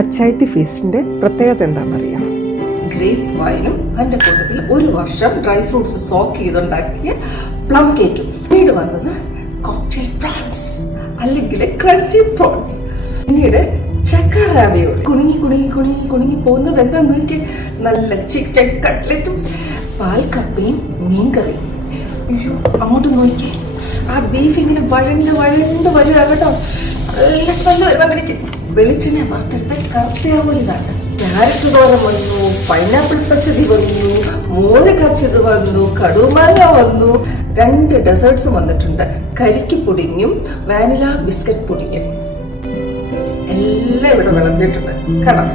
അച്ചായത്തി ഫീസ്റ്റിന്റെ പ്രത്യേകത എന്താണെന്നറിയാം? ഗ്രേപ്പ് വൈനും അതിന്റെ കൂട്ടത്തിൽ 1 വർഷം ഡ്രൈ ഫ്രൂട്ട്സ് സോക്ക് ചെയ്തുണ്ടാക്കിയ പ്ലം കേക്കും. പിന്നീട് വന്നത് കോക്ടെയിൽ പ്രോൺസ് അല്ലെങ്കിൽ ക്രഞ്ചി പ്രോൺസ്. പിന്നീട് ചക്കറാവയോട് കുണുങ്ങി കുണുങ്ങി കുണുങ്ങി കുണുങ്ങി പോകുന്നത് എന്താന്ന് നോക്കി, നല്ല ചിക്കൻ കട്ട്ലറ്റും പാൽക്കപ്പയും മീൻകറിയും. അയ്യോ, അങ്ങോട്ട് നോക്കി, ആ ബീഫ് ഇങ്ങനെ വഴണ്ട് വഴണ്ട് വരിക കേട്ടോ. നല്ല സ്മെല്ല് വരുന്നുണ്ട് എനിക്ക്. വെളിച്ചെണ്ണ വറുത്തെടുത്ത കറുത്തയാവൊരിതാണ്. ക്യാരറ്റ് തോരൻ വന്നു, പൈനാപ്പിൾ പച്ചടി വന്നു, മോര് കച്ചത് വന്നു, കടുമാങ്ങ വന്നു, 2 ഡെസേർട്ട്സ് വന്നിട്ടുണ്ട്. കരിക്ക് പുഡിങ്ങും വാനില ബിസ്ക്കറ്റ് പുഡിങ്ങും എല്ലാം ഇവിടെ വിളമ്പിയിട്ടുണ്ട്. കാണാം.